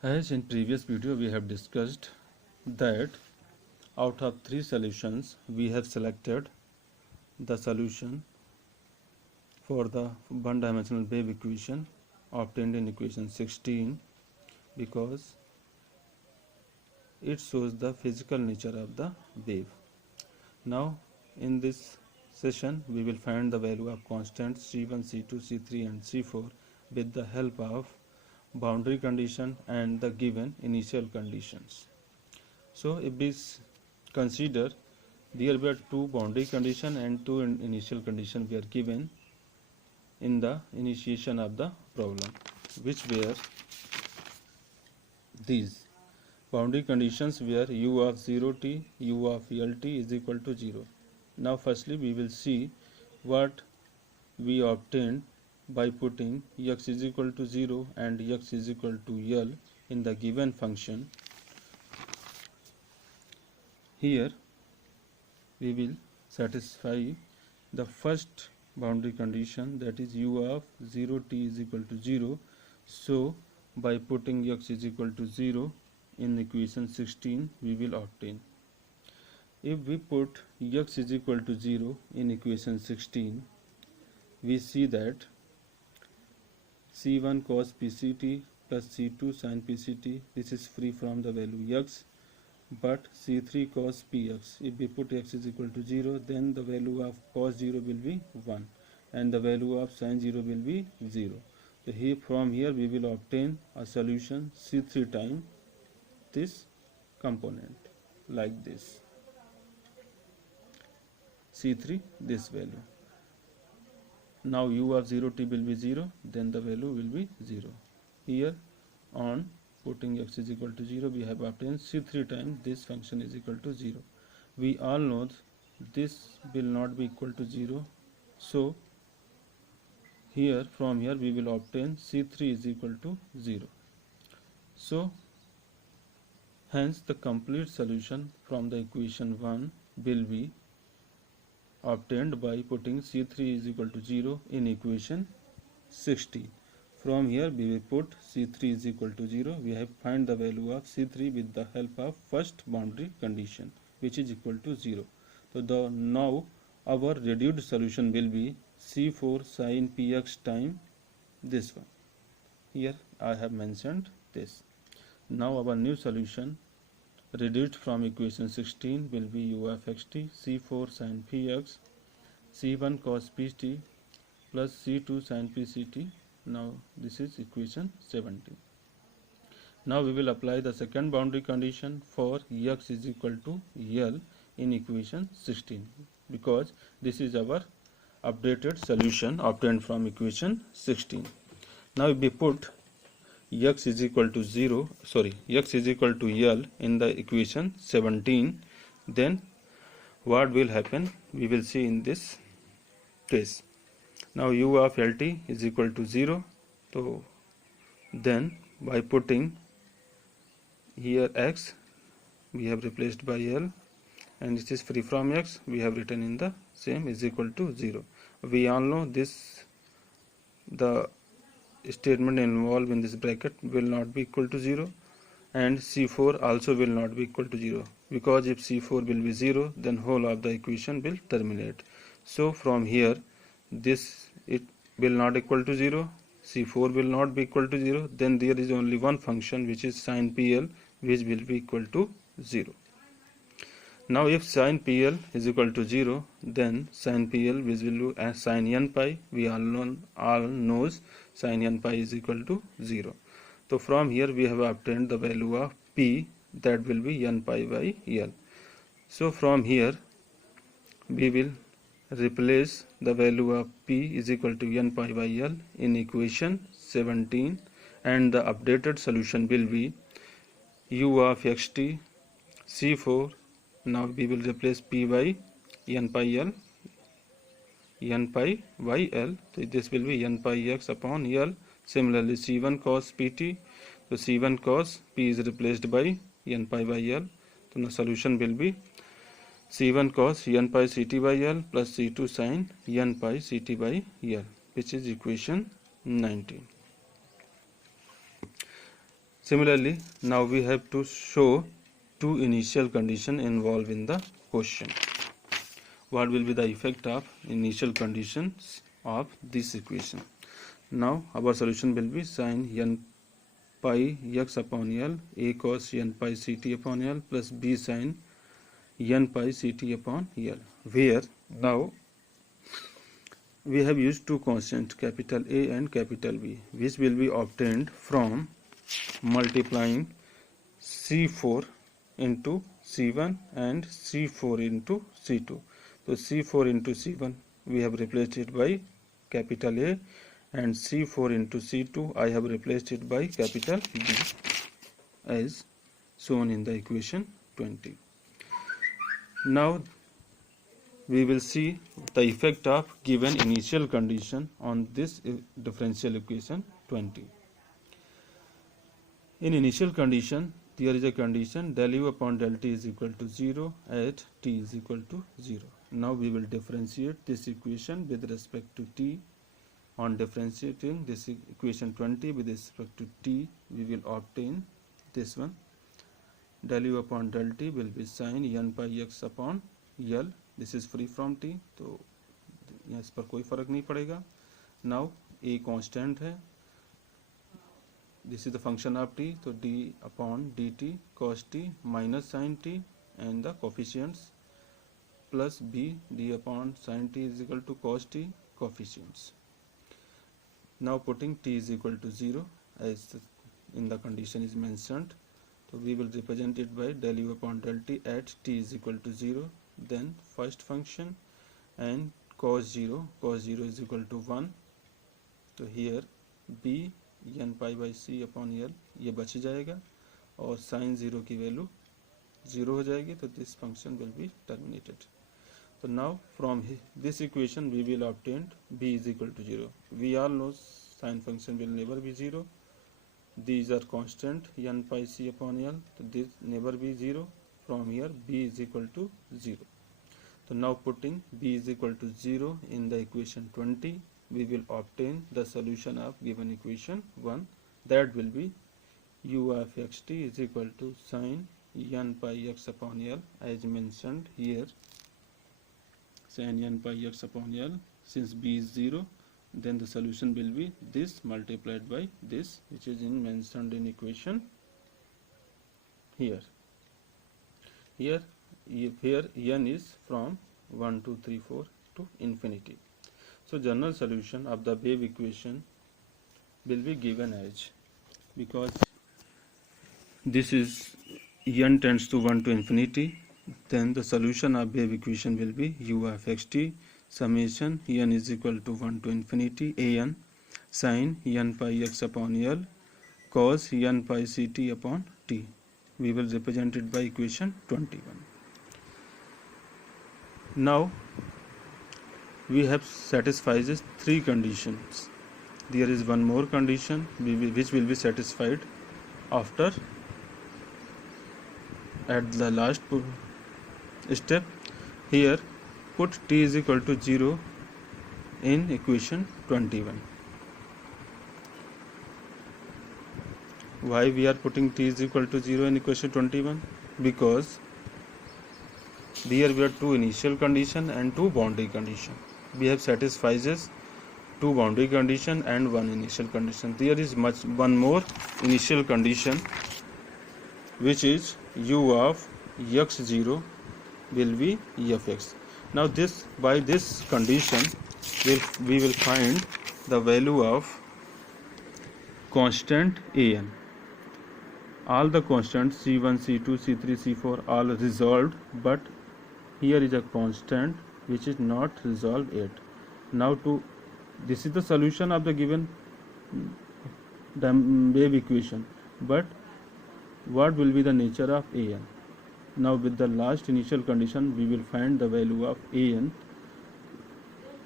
As in previous video we have discussed that out of 3 solutions we have selected the solution for the one-dimensional wave equation obtained in equation 16 because it shows the physical nature of the wave. Now in this session we will find the value of constants C1, C2, C3 and C4 with the help of boundary condition and the given initial conditions. So if we consider there were 2 boundary condition and 2 initial condition were given in the initiation of the problem, which were these. Boundary conditions were u of 0t, u of lt is equal to 0. Now firstly we will see what we obtained by putting x is equal to 0 and x is equal to L in the given function. Here we will satisfy the first boundary condition, that is u of 0t is equal to 0. So by putting x is equal to 0 in equation 16 we will obtain. If we put x is equal to 0 in equation 16, we see that c1 cos pct plus c2 sin pct, this is free from the value x, but c3 cos px, if we put x is equal to 0, then the value of cos 0 will be 1 and the value of sin 0 will be 0. So here from here we will obtain a solution c3 times this component like this, c3 this value. Now u of 0t will be 0, then the value will be 0. Here on putting x is equal to 0 we have obtained c3 times this function is equal to 0. We all know this will not be equal to 0, so here from here we will obtain c3 is equal to 0. So hence the complete solution from the equation 1 will be obtained by putting c3 is equal to 0 in equation 16. From here we will put c3 is equal to 0. We have find the value of c3 with the help of first boundary condition, which is equal to 0. So now our reduced solution will be c4 sin px times this one. Here I have mentioned this. Now our new solution reduced from equation 16 will be u of xt c4 sin px c1 cos pt plus c2 sin pct. Now this is equation 17. Now we will apply the second boundary condition for x is equal to L in equation 16 because this is our updated solution obtained from equation 16. Now if we put x is equal to x is equal to L in the equation 17, then what will happen we will see in this case. Now u of lt is equal to 0, so then by putting here x we have replaced by L and it is free from x, we have written in the same is equal to 0. We all know this, the statement involved in this bracket will not be equal to 0 and c4 also will not be equal to 0, because if c4 will be 0 then whole of the equation will terminate. So from here this it will not equal to 0, c4 will not be equal to 0, then there is only one function which is sin pl which will be equal to 0. Now if sin pl is equal to 0, then sin pl which will be as sin n pi, we all knows sin n pi is equal to 0. So from here we have obtained the value of p, that will be n pi by L. So from here we will replace the value of p is equal to n pi by L in equation 17 and the updated solution will be u of xt c4. Now we will replace p by n pi L, n pi by L, so this will be n pi x upon L. Similarly c1 cos pt, so c1 cos p is replaced by n pi by L, so the solution will be c1 cos n pi ct by L plus c2 sin n pi ct by L, which is equation 19. Similarly, now we have to show two initial condition involved in the question. What will be the effect of initial conditions of this equation? Now our solution will be sin n pi x upon L a cos n pi ct upon L plus b sin n pi ct upon L, where now we have used two constants capital A and capital B, which will be obtained from multiplying C4 into C1 and C4 into C2. So C4 into C1 we have replaced it by capital A, and C4 into C2 I have replaced it by capital B, as shown in the equation 20. Now we will see the effect of given initial condition on this differential equation 20. In initial condition, there is a condition del u upon del t is equal to 0 at t is equal to 0. Now we will differentiate this equation with respect to t. On differentiating this equation 20 with respect to t, we will obtain this one. Del u upon del t will be sin n pi x upon L. This is free from t, तो यहाँ इस पर कोई फर्क नहीं पड़ेगा. Now a constant है. This is the function of t, so d upon dt cos t minus sin t, and the coefficients plus b d upon sin t is equal to cos t coefficients. Now putting t is equal to 0 as in the condition is mentioned, so we will represent it by del u upon del t at t is equal to 0. Then first function and cos 0 is equal to 1. तो here b n pi by c upon L ये बच जाएगा और sin 0 की value 0 हो जाएगी, तो this function will be terminated. So now from this equation we will obtain b is equal to 0. We all know sin function will never be 0. These are constant n pi c upon L, so this never be 0. From here b is equal to 0. So now putting b is equal to 0 in the equation 20, we will obtain the solution of given equation 1. That will be u of xt is equal to sin n pi x upon L, as mentioned here. Sin n pi x upon L, since b is 0, then the solution will be this multiplied by this, which is mentioned in equation here. Here n is from 1, 2, 3, 4 to infinity. So general solution of the wave equation will be given as, because this is n tends to 1 to infinity, then the solution of wave equation will be u of xt summation n is equal to 1 to infinity an sin n pi x upon L cos n pi ct upon t. We will represent it by equation 21. Now we have satisfies three conditions. There is one more condition which will be satisfied after at the last step. Here put t is equal to 0 in equation 21. Why we are putting t is equal to 0 in equation 21? Because there were two initial condition and two boundary condition. We have satisfies two boundary condition and one initial condition. There is one more initial condition, which is u of x0 will be fx. Now by this condition we will find the value of constant an. All the constants c1, c2, c3, c4 all resolved, but here is a constant which is not resolved yet. Now this is the solution of the given wave equation, but what will be the nature of an? Now with the last initial condition we will find the value of an,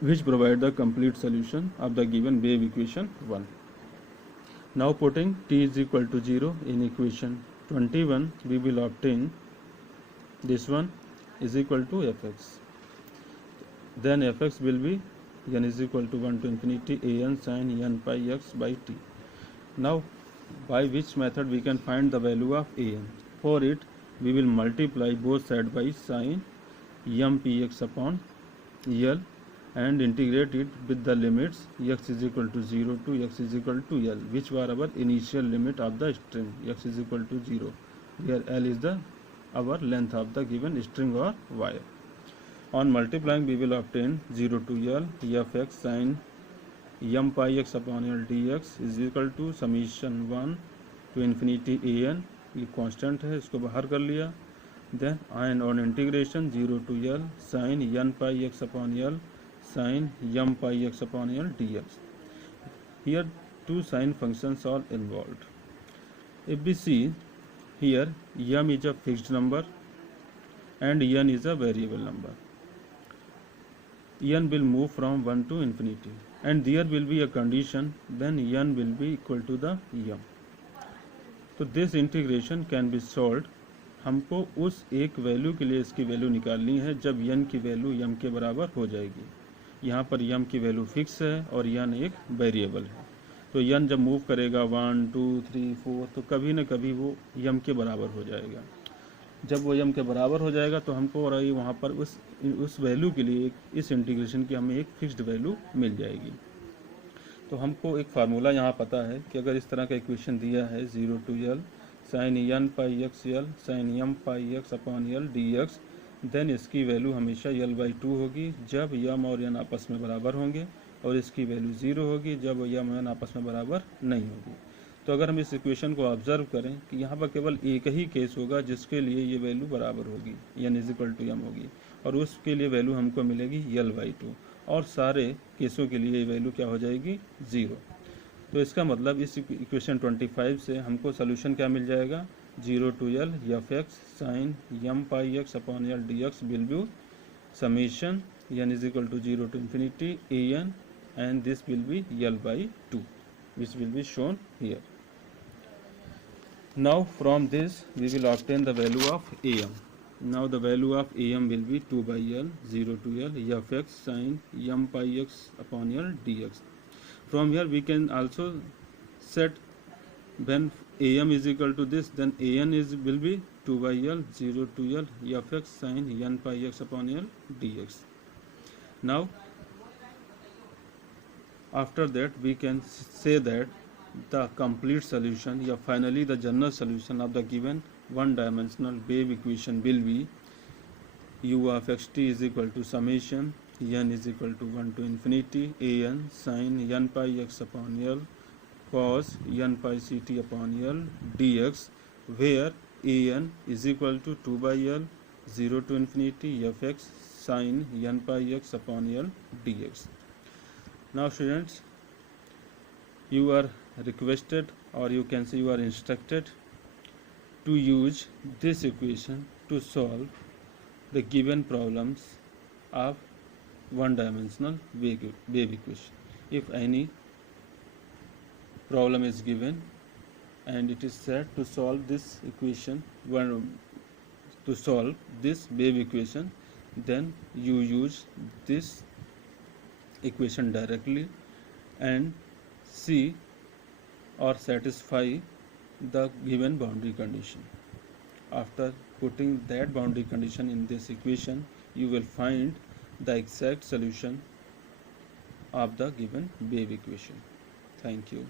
which provide the complete solution of the given wave equation 1. Now putting t is equal to 0 in equation 21, we will obtain this one is equal to fx. Then fx will be n is equal to 1 to infinity an sin n pi x by t. Now by which method we can find the value of an. For it, we will multiply both sides by sin m px upon L and integrate it with the limits x is equal to 0 to x is equal to L, which were our initial limit of the string x is equal to 0, where L is the our length of the given string or wire. On multiplying, we will obtain 0 to L fx sin m pi x upon L dx is equal to summation 1 to infinity an, ये constant है, इसको बाहर कर लिया. Then and on integration 0 to L sin n pi x upon L sin m pi x upon L dx. Here two sine functions are involved. If we see here, m is a fixed number and n is a variable number. N will move from 1 to infinity and there will be a condition, then n will be equal to the m. So this integration can be solved. हमको उस एक value के लिए इसकी value निकालनी है जब n की वैल्यू m के बराबर हो जाएगी. यहाँ पर m की वैल्यू फिक्स है और n एक वेरिएबल है, तो n जब मूव करेगा 1 2 3 4 तो कभी न कभी वो m के बराबर हो जाएगा. जब वो m के बराबर हो जाएगा तो हमको और वहाँ पर उस वैल्यू के लिए इस इंटीग्रेशन की हमें एक फिक्स्ड वैल्यू मिल जाएगी. तो हमको एक फार्मूला यहाँ पता है कि अगर इस तरह का इक्वेशन दिया है 0 to L sin n pi x L sin m pi x upon L dx, then इसकी वैल्यू हमेशा L/2 होगी जब m और n आपस में बराबर होंगे और इसकी वैल्यू 0 होगी जब m और n आपस में बराबर नहीं होगी. तो अगर हम इस इक्वेशन को ऑब्जर्व करें कि यहाँ पर केवल एक ही केस होगा जिसके लिए ये वैल्यू बराबर होगी, n = m होगी, और उसके लिए वैल्यू हमको मिलेगी L/2, और सारे केसों के लिए ये वैल्यू क्या हो जाएगी 0. तो इसका मतलब इस इक्वेशन 25 से हमको सोल्यूशन क्या मिल जाएगा 0 to L fx sin m pi x upon L dx will be summation n is equal to 0 to infinity an and this will be L/2, which will be shown here. Now from this we will obtain the value of am. Now the value of am will be 2 by L 0 to L fx sin m pi x upon L dx. From here we can also set when am is equal to this, then an will be 2 by L 0 to L fx sin n pi x upon L dx. Now after that we can say that the complete solution, finally the general solution of the given one-dimensional wave equation will be u of xt is equal to summation n is equal to 1 to infinity an sin n pi x upon L cos n pi ct upon L dx, where an is equal to 2 by L 0 to infinity fx sin n pi x upon L dx. Now students, you are requested, or you can say you are instructed to use this equation to solve the given problems of one-dimensional wave equation. If any problem is given and it is said to solve this equation, to solve this wave equation, then you use this equation directly and see or satisfy the given boundary condition. After putting that boundary condition in this equation, you will find the exact solution of the given wave equation. Thank you.